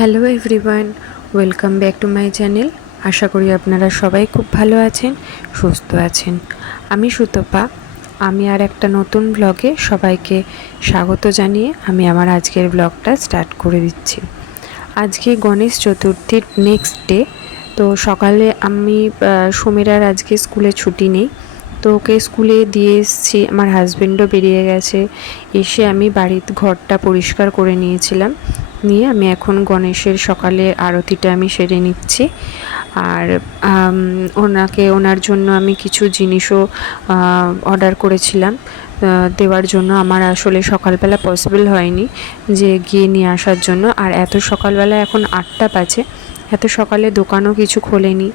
Hello everyone, welcome back to my channel. আশা করি আপনারা সবাই খুব ভালো আছেন, সুস্থ আছেন। আমি সুতপা, আমি আর একটা নতুন ব্লগে সবাইকে স্বাগত জানিয়ে আমি আমার আজকের ব্লগটা স্টার্ট করে দিচ্ছি। আজকে গণেশ চতুর্থীর নেক্সট ডে তো সকালে আমি সমীরার আজকে স্কুলে ছুটি নেই। তো ওকে স্কুলে দিয়ে এসেছি, আমার হাজবেন্ডও বেরিয়ে গেছে। এসে আমি বাড়ির ঘরটা পরিষ্কার করে নিয়েছিলাম। নিয়ে আমি এখন গণেশের সকালে আরতিটা আমি সেরে নিচ্ছি। আর ওনাকে, ওনার জন্য আমি কিছু জিনিসও অর্ডার করেছিলাম। দেওয়ার জন্য আমার আসলে সকালবেলা পসিবল হয়নি যে গিয়ে নিয়ে আসার জন্য। আর এত সকালবেলা এখন আটটা বাজে, এত সকালে দোকানও কিছু খোলেনি।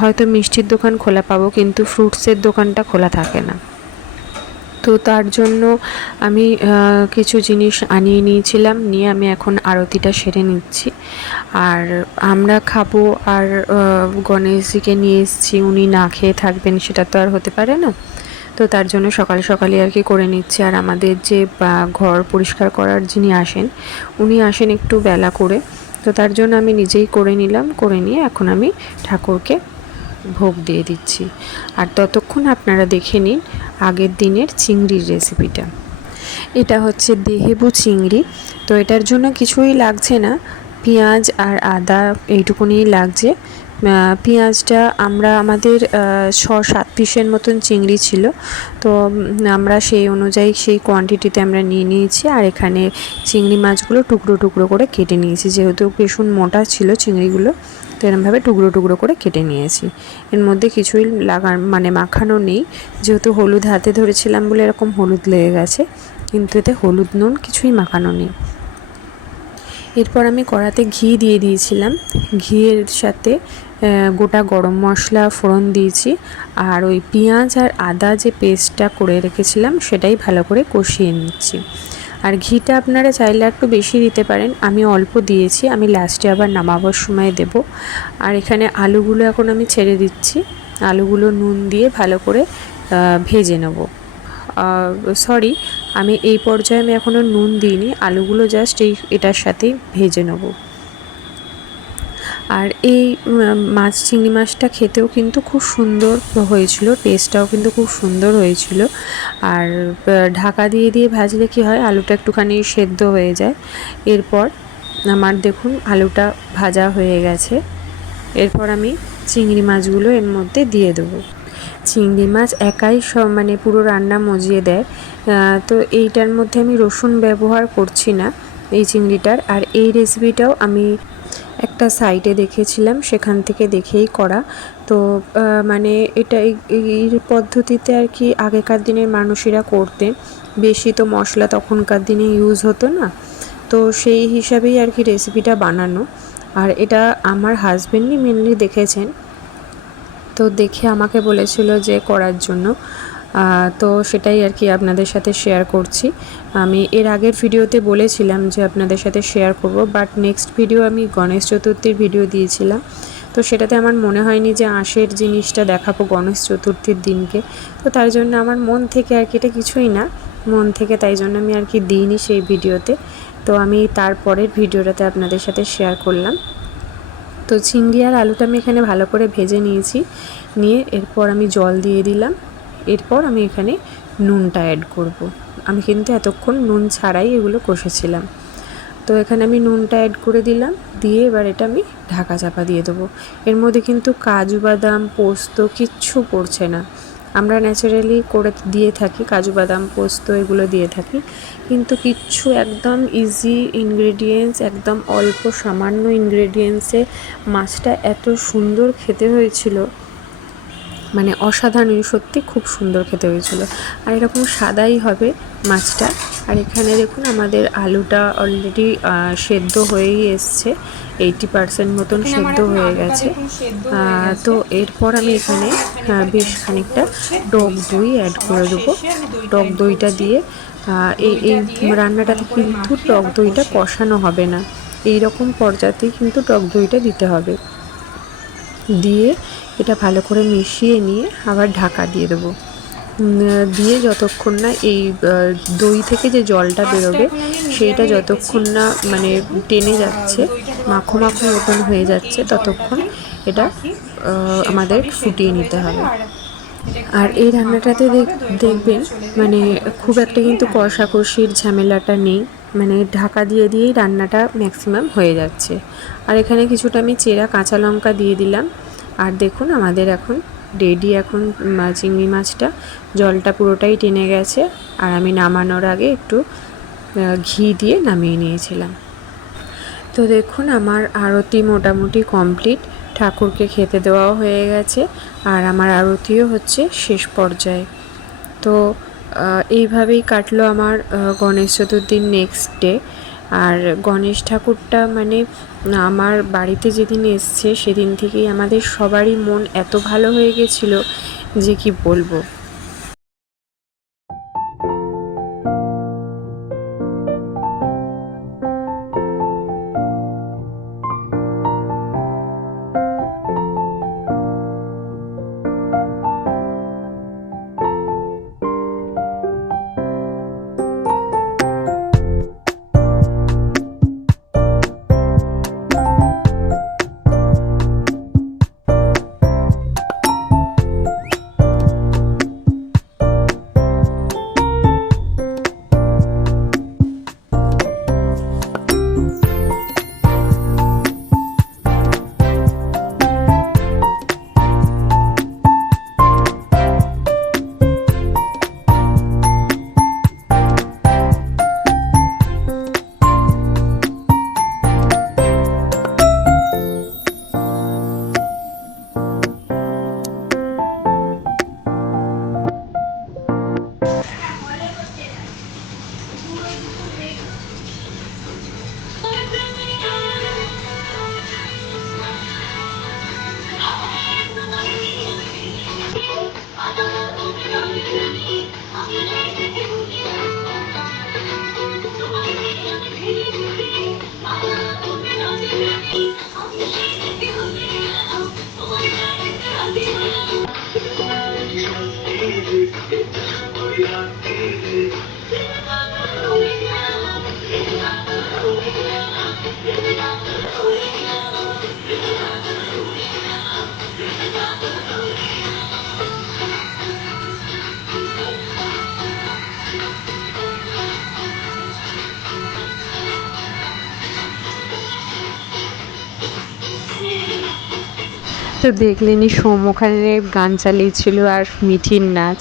হয়তো মিষ্টির দোকান খোলা পাবো, কিন্তু ফ্রুটসের দোকানটা খোলা থাকে না। তো তার জন্য আমি কিছু জিনিস আনিয়ে নিয়েছিলাম, নিয়ে আমি এখন আরতিটা সেরে নিচ্ছি। আর আমরা খাব, আর গণেশজিকে নিয়ে এসেছি, উনি না খেয়ে থাকবেন, সেটা তো আর হতে পারে না। তো তার জন্য সকাল সকালে আর কি করে নিচ্ছি। আর আমাদের যে ঘর পরিষ্কার করার যিনি আসেন, উনি আসেন একটু বেলা করে। তো তার জন্য আমি নিজেই করে নিলাম, করে নিয়ে এখন আমি ঠাকুরকে ভোগ দিয়ে দিচ্ছি। আর ততক্ষণ আপনারা দেখে নিন আগের দিনের চিংড়ির রেসিপিটা। এটা হচ্ছে দেহেবু চিংড়ি। তো এটার জন্য কিছুই লাগছে না। পেঁয়াজ আর আদা এইটুকুনি লাগছে। পেঁয়াজটা আমরা, আমাদের ছ সাত পিসের মতন চিংড়ি ছিল। তো আমরা সেই অনুযায়ী সেই কোয়ান্টিটিতে আমরা নিয়ে নিয়েছি আর এখানে চিংড়ি মাছগুলো টুকরো টুকরো করে কেটে নিয়েছি। যেহেতু ভীষণ মোটা ছিল চিংড়িগুলো তো এরমভাবে টুকরো টুকরো করে কেটে নিয়েছি। এর মধ্যে কিছুই লাগার মানে মাখানো নেই। যেহেতু হলুদ হাতে ধরেছিলাম বলে এরকম হলুদ লেগে গেছে, কিন্তু এতে হলুদ নুন কিছুই মাখানো নেই। এরপর আমি কড়াতে ঘি দিয়ে দিয়েছিলাম। ঘিয়ের সাথে গোটা গরম মশলা, ফোড়ন দিয়েছি। আর ওই পেঁয়াজ আর আদা যে পেস্টটা করে রেখেছিলাম, সেটাই ভালো করে কষিয়ে নিচ্ছি। আর ঘিটা আপনারা চাইলে একটু বেশি দিতে পারেন। আমি অল্প দিয়েছি, আমি লাস্টে আবার নামাবার সময় দেব। আর এখানে আলুগুলো এখন আমি ছেড়ে দিচ্ছি। আলুগুলো নুন দিয়ে ভালো করে ভেজে নেব। সরি আমি এই পর্যায়ে আমি এখনও নুন দিইনি। আলুগুলো জাস্ট এই, এটার সাথেই ভেজে নেব। আর এই মাছ, চিংড়ি মাছটা খেতেও কিন্তু খুব সুন্দর হয়েছিল টেস্টটাও কিন্তু খুব সুন্দর হয়েছিল। আর ঢাকা দিয়ে দিয়ে ভাজলে কি হয়, আলুটা একটুখানি সেদ্ধ হয়ে যায়। এরপর আমার দেখুন আলুটা ভাজা হয়ে গেছে। এরপর আমি চিংড়ি মাছগুলো এর মধ্যে দিয়ে দেবো। চিংড়ি মাছ একাই সব মানে পুরো রান্না মজিয়ে দেয়। তো এইটার মধ্যে আমি রসুন ব্যবহার করছি না, এই চিংড়িটার। আর এই রেসিপিটাও আমি একটা সাইটে দেখেছিলাম, সেখান থেকে দেখেই করা। তো মানে এটা এই পদ্ধতিতে আর কি আগেকার দিনের মানুষেরা করতেন। বেশি তো মশলা তখনকার দিনে ইউজ হতো না। তো সেই হিসাবেই আর কি রেসিপিটা বানানো। আর এটা আমার হাজবেন্ডই মেনলি দেখেছেন। তো দেখে আমাকে বলেছিল যে করার জন্য। তো সেটাই আর কি আপনাদের সাথে শেয়ার করছি। আমি এর আগের ভিডিওতে বলেছিলাম যে আপনাদের সাথে শেয়ার করব বাট নেক্সট ভিডিও আমি গণেশ চতুর্থীর ভিডিও দিয়েছিলাম। তো সেটাতে আমার মনে হয়নি যে আঁশের জিনিসটা দেখাবো গণেশ চতুর্থীর দিনকে। তো তার জন্য আমার মন থেকে আর কি, এটা কিছুই না, মন থেকে তাই জন্য আমি আর কি দিইনি সেই ভিডিওতে। তো আমি তারপরের ভিডিওটাতে আপনাদের সাথে শেয়ার করলাম। তো চিংড়ি আর আলুটা আমি এখানে ভালো করে ভেজে নিয়েছি, নিয়ে এরপর আমি জল দিয়ে দিলাম। এরপর আমি এখানে নুনটা অ্যাড করব। আমি কিন্তু এতক্ষণ নুন ছাড়াই এগুলো কষেছিলাম। তো এখানে আমি নুনটা অ্যাড করে দিলাম, দিয়ে এবার এটা আমি ঢাকা চাপা দিয়ে দেবো। এর মধ্যে কিন্তু কাজু বাদাম, পোস্ত কিচ্ছু পড়ছে না। আমরা ন্যাচারালি করে দিয়ে থাকি, কাজু বাদাম, পোস্ত এগুলো দিয়ে থাকি। কিন্তু কিচ্ছু একদম ইজি ইনগ্রেডিয়েন্টস একদম অল্প সামান্য ইনগ্রেডিয়েন্টসে মাছটা এত সুন্দর খেতে হয়েছিল। মানে অসাধারণ সত্যি খুব সুন্দর খেতে হয়েছিল। আর এরকম সাদাই হবে মাছটা। আর এখানে দেখুন আমাদের আলুটা অলরেডি সেদ্ধ হয়েই এসছে। এইটি পার্সেন্ট মতন সেদ্ধ হয়ে গেছে। তো এরপর আমি এখানে বেশ খানিকটা টক দই অ্যাড করে দেবো। টক দইটা দিয়ে এই এই রান্নাটাতে কিন্তু টক দইটা কষানো হবে না। এই রকম পর্যাতেই কিন্তু টক দইটা দিতে হবে। দিয়ে এটা ভালো করে মিশিয়ে নিয়ে আবার ঢাকা দিয়ে দেবো। দিয়ে যতক্ষণ না এই দই থেকে যে জলটা বেরোবে, সেইটা যতক্ষণ না মানে টেনে যাচ্ছে, মাখো মাখো মতন হয়ে যাচ্ছে, ততক্ষণ এটা আমাদের ফুটিয়ে নিতে হবে। আর এই রান্নাটাতে দেখ- দেখবেন মানে খুব একটা কিন্তু কষাকষির ঝামেলাটা নেই মানে ঢাকা দিয়ে দিয়েই রান্নাটা ম্যাক্সিমাম হয়ে যাচ্ছে। আর এখানে কিছুটা আমি চেরা কাঁচা লঙ্কা দিয়ে দিলাম আর দেখুন, আমাদের এখন রেডি এখন চিংড়ি মাছটা। জলটা পুরোটাই টেনে গেছে আর আমি নামানোর আগে একটু ঘি দিয়ে নামিয়ে নিয়েছিলাম। তো দেখুন, আমার আরতি মোটামুটি কমপ্লিট ঠাকুরকে খেতে দেওয়াও হয়ে গেছে আর আমার আরতিও হচ্ছে শেষ পর্যায়ে। তো এইভাবেই কাটলো আমার গণেশ চতুর্থীর নেক্সট ডে আর গণেশ ঠাকুরটা মানে আমার বাড়িতে যেদিন এসছে, সেদিন থেকেই আমাদের সবারই মন এত ভালো হয়ে গেছিল যে কি বলব। I'm তো দেখলেনি সোম, ওখানে গান চালিয়েছিল আর মিঠির নাচ।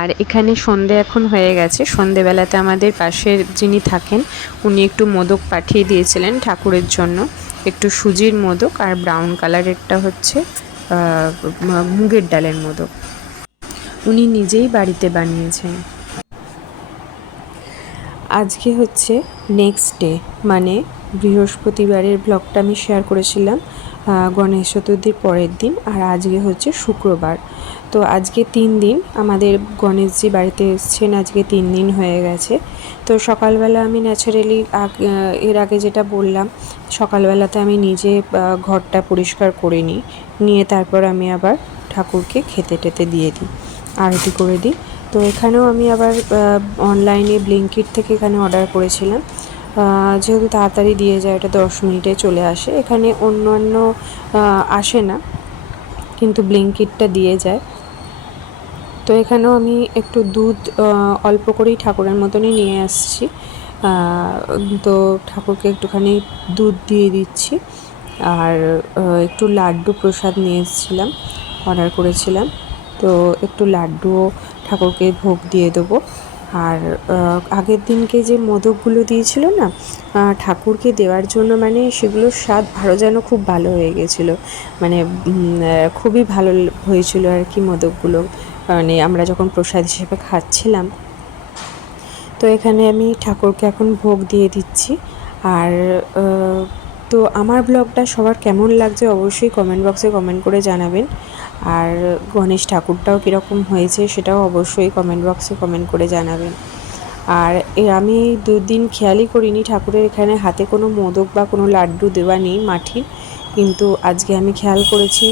আর এখানে সন্ধে এখন হয়ে গেছে। সন্ধেবেলাতে আমাদের পাশের যিনি থাকেন, উনি একটু মোদক পাঠিয়ে দিয়েছিলেন ঠাকুরের জন্য। একটু সুজির মোদক আর ব্রাউন কালারেরটা হচ্ছে মুগের ডালের মোদক। উনি নিজেই বাড়িতে বানিয়েছেন। আজকে হচ্ছে নেক্সট ডে মানে বৃহস্পতিবারের ব্লগটা আমি শেয়ার করেছিলাম। গণেশ চতুর্থীর পরের দিন আর আজকে হচ্ছে শুক্রবার। তো আজকে তিন দিন আমাদের গণেশজি বাড়িতে এসছেন, আজকে তিন দিন হয়ে গেছে। তো সকালবেলা আমি ন্যাচারালি এর আগে যেটা বললাম, সকালবেলাতে আমি নিজে ঘরটা পরিষ্কার করে নিই, নিয়ে তারপর আমি আবার ঠাকুরকে খেতে টেতে দিয়ে দিই, আরতি করে দিই। তো এখানেও আমি আবার অনলাইনে ব্লিঙ্কিট থেকে এখানে অর্ডার করেছিলাম। যেহেতু তাড়াতাড়ি দিয়ে যায় এটা দশ মিনিটে চলে আসে। এখানে অন্যান্য আসে না, কিন্তু ব্লিঙ্কিটটা দিয়ে যায়। তো এখানেও আমি একটু দুধ অল্প করেই ঠাকুরের মতনই নিয়ে আসছি। তো ঠাকুরকে একটুখানি দুধ দিয়ে দিচ্ছি। আর একটু লাড্ডু প্রসাদ নিয়ে এসেছিলাম, অর্ডার করেছিলাম। তো একটু লাড্ডুও ঠাকুরকে ভোগ দিয়ে দেবো। আর আগের দিনকে যে মোদকগুলো দিয়েছিল না ঠাকুরকে দেওয়ার জন্য মানে সেগুলোর স্বাদ আরও যেন খুব ভালো হয়ে গেছিল। মানে খুবই ভালো হয়েছিল আর কি মোদকগুলো। মানে আমরা যখন প্রসাদ হিসেবে খাচ্ছিলাম, তো এখানে আমি ঠাকুরকে এখন ভোগ দিয়ে দিচ্ছি। আর তো আমার ব্লগটা সবার কেমন লাগছে অবশ্যই কমেন্ট বক্সে কমেন্ট করে জানাবেন। আর গণেশ ঠাকুরটাও কীরকম হয়েছে সেটাও অবশ্যই কমেন্ট বক্সে কমেন্ট করে জানাবেন। আর আমি দুদিন খেয়ালই করিনি ঠাকুরের এখানে হাতে কোনো মোদক বা কোনো লাড্ডু দেওয়া নেই মাটির, কিন্তু আজকে আমি খেয়াল করেছি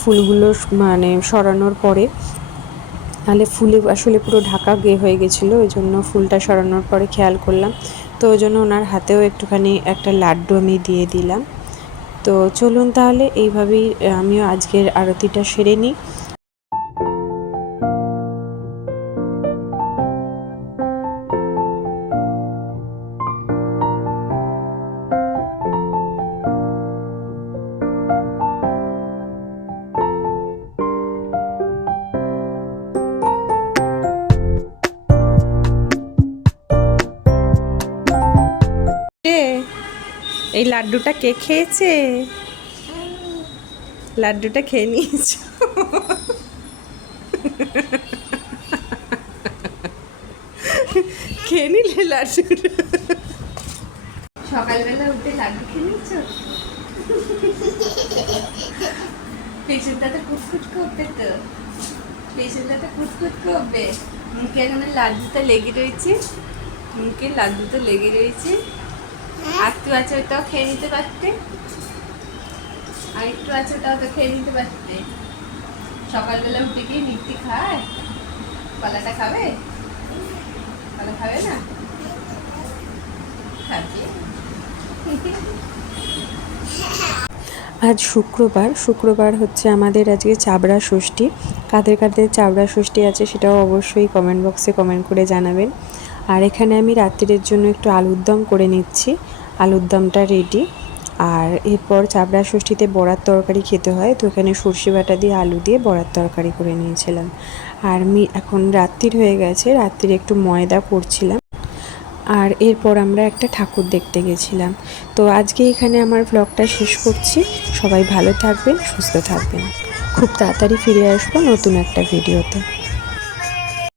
ফুলগুলো মানে সরানোর পরে নাহলে ফুলে আসলে পুরো ঢাকা গে হয়ে গেছিল, ওই জন্য ফুলটা সরানোর পরে খেয়াল করলাম। তো ওই জন্য ওনার হাতেও একটুখানি একটা লাড্ডু আমি দিয়ে দিলাম। তো চলুন তাহলে এইভাবেই আমিও আজকের আরতিটা সেরে নিই। এই লাড্ডুটা কে খেয়েছে? লাড্ডুটা খেয়ে নিয়েছ। খেয়ে নিলে লাড্ডুটা। সকালবেলা উঠে লাড্ডু খেয়ে নিচ্ছ পেছনটা তো কুটকুট করবে তো। পেছনটা তো কুটকুট করবে। মুখে এখন লাড্ডুটা লেগে রয়েছে। মুখে লাড্ডুটা লেগে রয়েছে। একটু আছে ওটাও খেয়ে নিতে পারতে। আর একটু আছে ওটাও তো খেয়ে নিতে পারতে। সকালবেলা উঠে গিয়ে মিষ্টি খায়। কলাটা খাবে? কলা খাবে না? আজ শুক্রবার। শুক্রবার হচ্ছে আমাদের আজকে চাবড়া ষষ্ঠী। কাদের কাদের চাবড়া ষষ্ঠী আছে সেটাও অবশ্যই কমেন্ট বক্সে কমেন্ট করে জানাবেন। আর এখানে আমি রাত্রির জন্য একটু আলুর দম করে নিচ্ছি। আলুর দমটা রেডি আর এরপর চাবড়া ষষ্ঠীতে বড়ার তরকারি খেতে হয়, তো এখানে সর্ষে বাটা দিয়ে আলু দিয়ে বড়ার তরকারি করে নিয়েছিলাম। আর আমি এখন রাত্রির হয়ে গেছে, রাত্রির একটু ময়দা করছিলাম আর এরপর আমরা একটা ঠাকুর দেখতে গেছিলাম। তো আজকে এখানে আমার ব্লগটা শেষ করছি। সবাই ভালো থাকবেন, সুস্থ থাকবেন। খুব তাড়াতাড়ি ফিরে আসব নতুন একটা ভিডিওতে